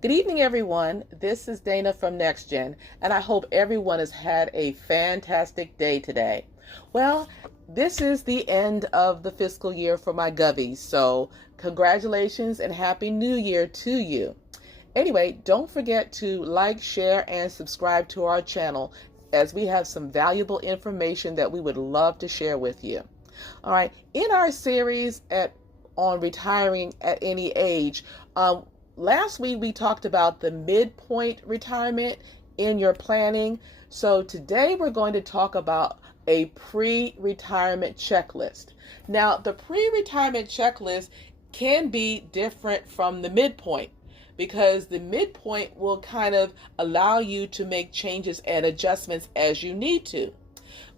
Good evening, everyone. This is Dana from NexGen, and I hope everyone has had a fantastic day today. Well, this is the end of the fiscal year for my govies, so congratulations and Happy New Year to you. Anyway, don't forget to like, share, and subscribe to our channel as we have some valuable information that we would love to share with you. All right, in our series on retiring at any age, last week we talked about the midpoint retirement in your planning. So today we're going to talk about a pre-retirement checklist. Now, the pre-retirement checklist can be different from the midpoint because the midpoint will kind of allow you to make changes and adjustments as you need to.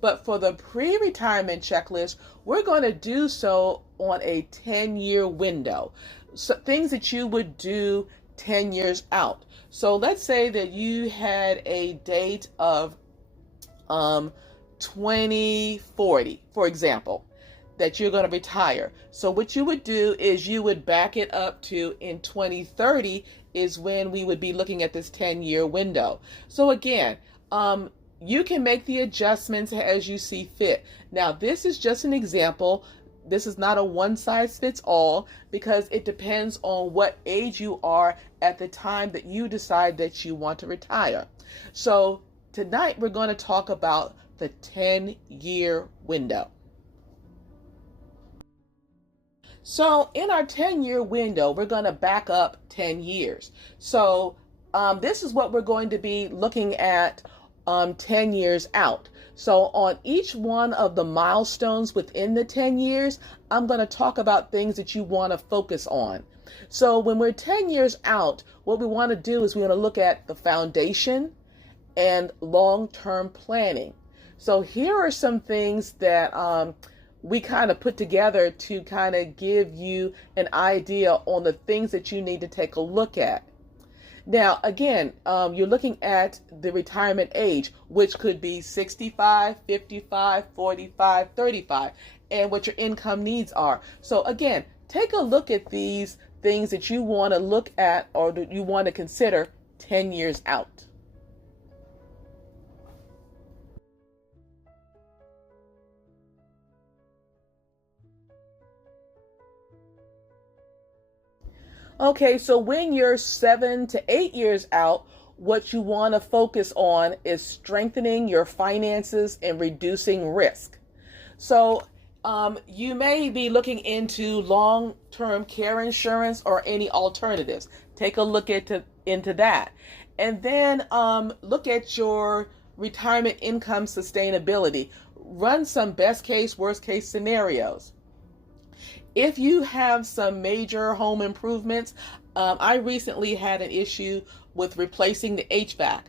But for the pre-retirement checklist, we're going to do so on a 10-year window. So things that you would do 10 years out. So let's say that you had a date of 2040, for example, that you're going to retire. So what you would do is you would back it up to in 2030 is when we would be looking at this 10-year window. So again, you can make the adjustments as you see fit. Now, this is just an example. This is not a one-size-fits-all because it depends on what age you are at the time that you decide that you want to retire. So tonight we're going to talk about the 10-year window. So in our 10-year window, we're going to back up 10 years. So this is what we're going to be looking at 10 years out. So on each one of the milestones within the 10 years, I'm going to talk about things that you want to focus on. So when we're 10 years out, what we want to do is we want to look at the foundation and long-term planning. So here are some things that we kind of put together to kind of give you an idea on the things that you need to take a look at. Now, again, you're looking at the retirement age, which could be 65, 55, 45, 35, and what your income needs are. So again, take a look at these things that you want to look at or that you want to consider 10 years out. Okay, so when you're 7 to 8 years out, what you want to focus on is strengthening your finances and reducing risk. So you may be looking into long-term care insurance or any alternatives. Take a look into that. And then look at your retirement income sustainability. Run some best case, worst case scenarios. If you have some major home improvements, I recently had an issue with replacing the HVAC.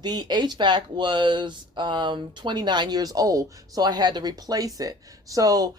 The HVAC was 29 years old, so I had to replace it. So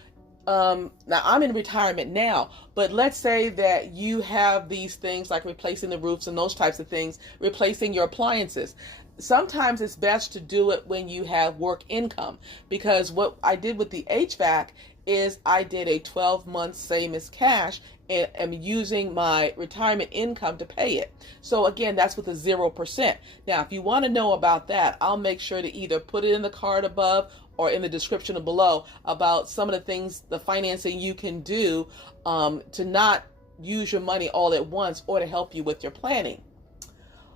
now I'm in retirement now, but let's say that you have these things like replacing the roofs and those types of things, replacing your appliances. Sometimes it's best to do it when you have work income, because what I did with the HVAC is I did a 12-month same as cash and am using my retirement income to pay it. So again, that's with a 0%. Now, if you want to know about that, I'll make sure to either put it in the card above or in the description below about some of the things, the financing you can do to not use your money all at once or to help you with your planning.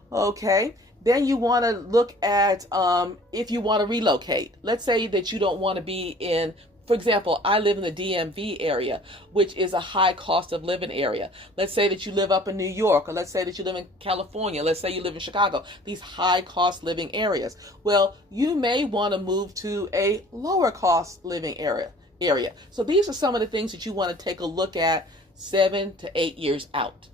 Okay. Then you want to look at if you want to relocate. Let's say that you don't want to be in, for example, I live in the DMV area, which is a high cost of living area. Let's say that you live up in New York, or let's say that you live in California. Let's say you live in Chicago, these high cost living areas. Well, you may want to move to a lower cost living area. So these are some of the things that you want to take a look at 7 to 8 years out.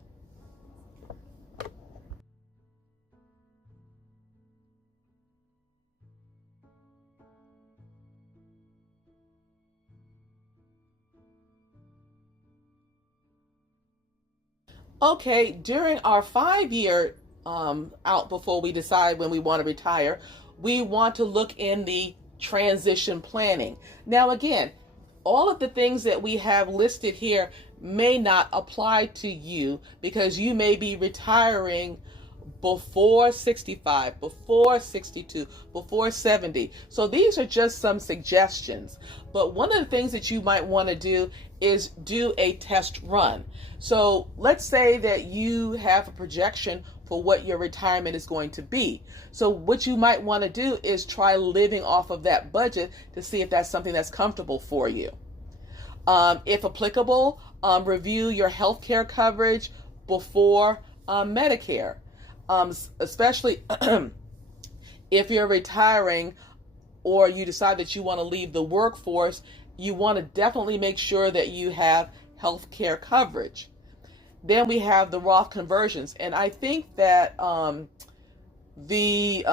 Okay, during our 5-year out before we decide when we want to retire, we want to look in the transition planning. Now, again, all of the things that we have listed here may not apply to you because you may be retiring before 65, before 62, before 70. So these are just some suggestions. But one of the things that you might want to do is do a test run. So let's say that you have a projection for what your retirement is going to be. So what you might want to do is try living off of that budget to see if that's something that's comfortable for you. If applicable, review your healthcare coverage before Medicare. Especially if you're retiring or you decide that you want to leave the workforce, you want to definitely make sure that you have health care coverage. Then we have the Roth conversions. And I think that the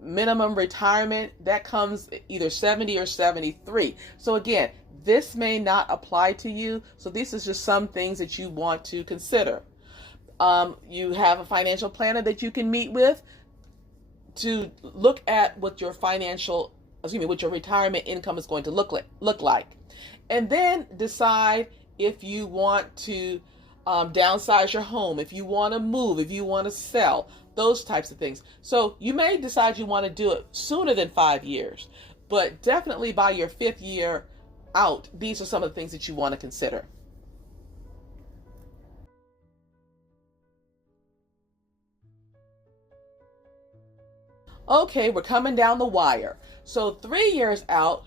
minimum retirement, that comes either 70 or 73. So again, this may not apply to you. So these are just some things that you want to consider. You have a financial planner that you can meet with to look at what your what your retirement income is going to look like. And then decide if you want to downsize your home, if you want to move, if you want to sell, those types of things. So you may decide you want to do it sooner than 5 years, but definitely by your 5th year out, these are some of the things that you want to consider. Okay, we're coming down the wire. So 3 years out,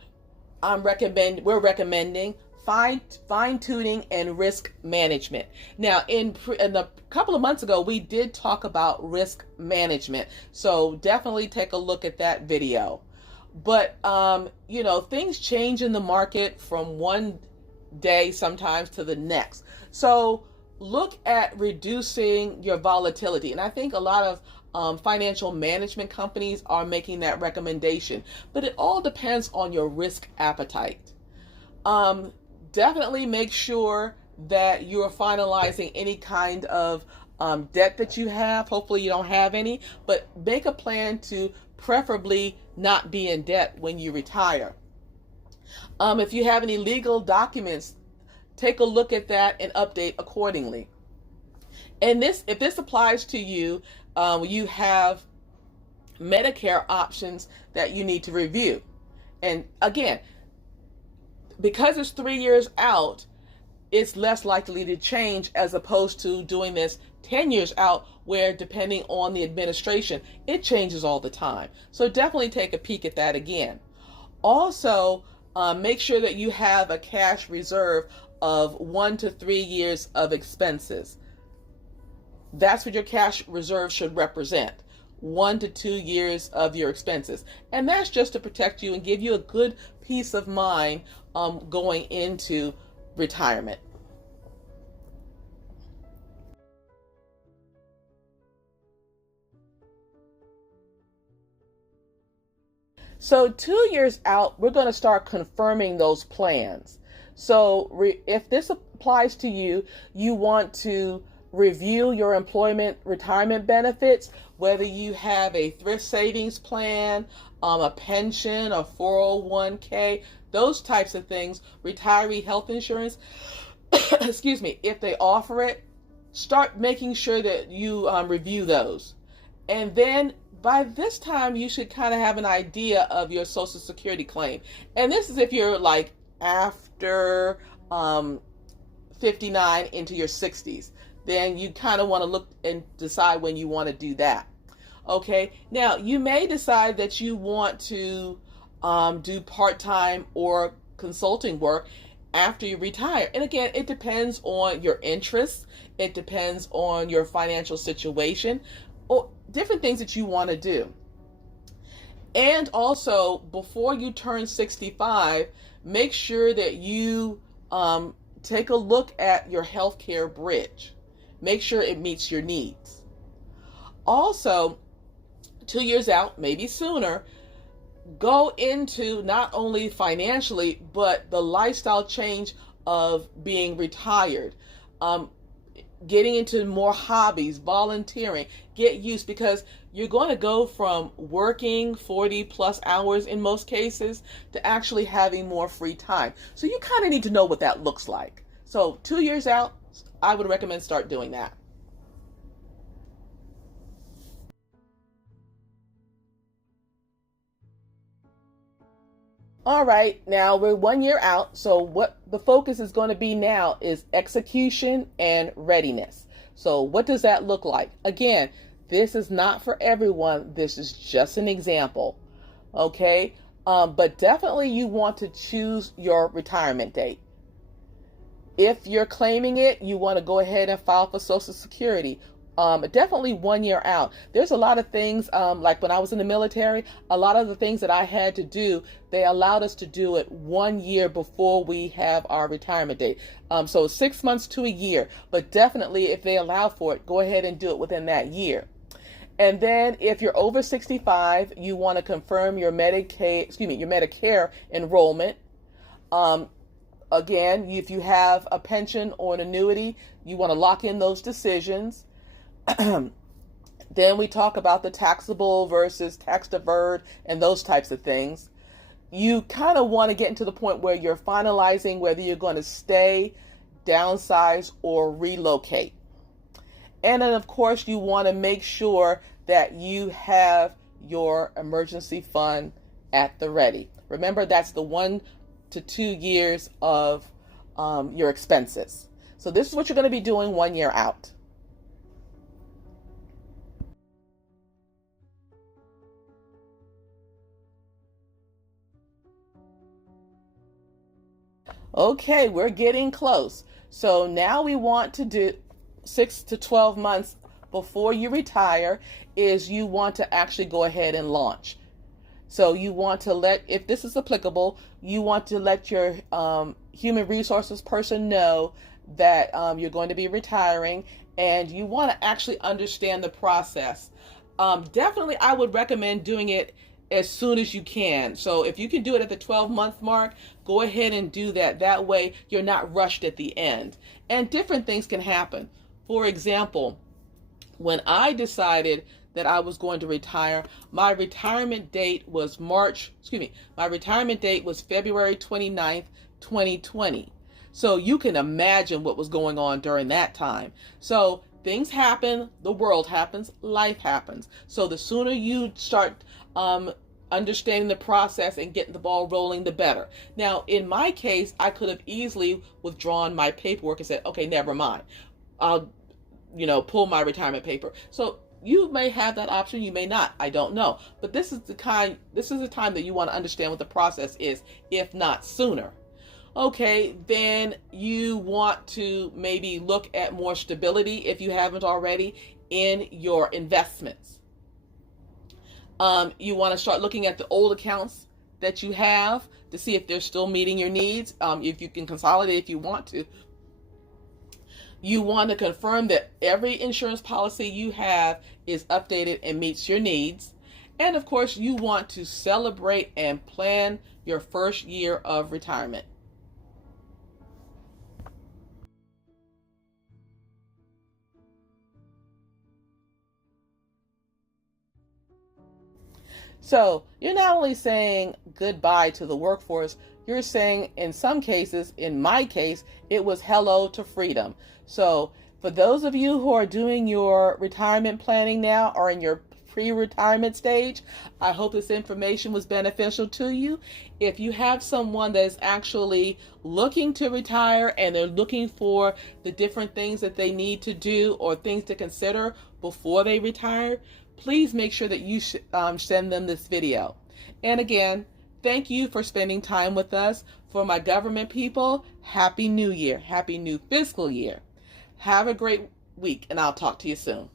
we're recommending fine tuning and risk management. Now, in a couple of months ago, we did talk about risk management. So definitely take a look at that video. But things change in the market from one day sometimes to the next. So look at reducing your volatility. And I think a lot of financial management companies are making that recommendation, but it all depends on your risk appetite. Definitely make sure that you're finalizing any kind of debt that you have. Hopefully you don't have any, but make a plan to preferably not be in debt when you retire. If you have any legal documents, take a look at that and update accordingly. And if this applies to you, you have Medicare options that you need to review. And again, because it's 3 years out, it's less likely to change as opposed to doing this 10 years out, where depending on the administration, it changes all the time. So definitely take a peek at that again. Also, make sure that you have a cash reserve of 1 to 3 years of expenses. That's what your cash reserve should represent. 1 to 2 years of your expenses. And that's just to protect you and give you a good peace of mind going into retirement. So 2 years out, we're going to start confirming those plans. So if this applies to you, you want to review your employment retirement benefits, whether you have a thrift savings plan, a pension, a 401k, those types of things, retiree health insurance, excuse me, if they offer it, start making sure that you review those. And then by this time, you should kind of have an idea of your Social Security claim. And this is if you're like after 59 into your 60s. Then you kind of want to look and decide when you want to do that. Okay, now you may decide that you want to do part-time or consulting work after you retire. And again, it depends on your interests. It depends on your financial situation or different things that you want to do. And also, before you turn 65, make sure that you take a look at your healthcare bridge. Make sure it meets your needs. Also, 2 years out, maybe sooner, go into not only financially, but the lifestyle change of being retired. Getting into more hobbies, volunteering, get used, because you're going to go from working 40 plus hours in most cases to actually having more free time. So you kind of need to know what that looks like. So 2 years out, I would recommend start doing that. All right, now we're 1 year out. So what the focus is going to be now is execution and readiness. So what does that look like? Again, this is not for everyone. This is just an example. Okay. But definitely you want to choose your retirement date. If you're claiming it, you want to go ahead and file for Social Security. Definitely 1 year out. There's a lot of things, like when I was in the military, a lot of the things that I had to do, they allowed us to do it 1 year before we have our retirement date. So 6 months to a year, but definitely if they allow for it, go ahead and do it within that year. And then if you're over 65, you want to confirm your Medicare enrollment. Again, if you have a pension or an annuity, you want to lock in those decisions. Then we talk about the taxable versus tax deferred and those types of things. You kind of want to get into the point where you're finalizing whether you're going to stay, downsize, or relocate. And then, of course, you want to make sure that you have your emergency fund at the ready. Remember, that's the 1 to 2 years of your expenses. So this is what you're going to be doing 1 year out. Okay, we're getting close. So now we want to do 6 to 12 months before you retire is you want to actually go ahead and launch. So you want to if this is applicable, you want to let your human resources person know that you're going to be retiring, and you want to actually understand the process. Definitely, I would recommend doing it as soon as you can. So if you can do it at the 12-month mark, go ahead and do that. That way you're not rushed at the end. And different things can happen. For example, when I decided that I was going to retire, my retirement date was February 29th, 2020. So you can imagine what was going on during that time. So things happen, the world happens, life happens. So the sooner you start understanding the process and getting the ball rolling, the better. Now, in my case, I could have easily withdrawn my paperwork and said, okay, never mind. I'll, pull my retirement paper. So you may have that option, you may not. I don't know. But this is the time that you want to understand what the process is, if not sooner. Okay, then you want to maybe look at more stability, if you haven't already, in your investments. You want to start looking at the old accounts that you have to see if they're still meeting your needs. If you can consolidate if you want to. You want to confirm that every insurance policy you have is updated and meets your needs. And of course, you want to celebrate and plan your first year of retirement. So you're not only saying goodbye to the workforce, you're saying, in some cases, in my case, it was hello to freedom. So for those of you who are doing your retirement planning now or in your pre-retirement stage, I hope this information was beneficial to you. If you have someone that is actually looking to retire and they're looking for the different things that they need to do or things to consider before they retire, please make sure that you send them this video. And again, thank you for spending time with us. For my government people, Happy New Year. Happy new fiscal year. Have a great week, and I'll talk to you soon.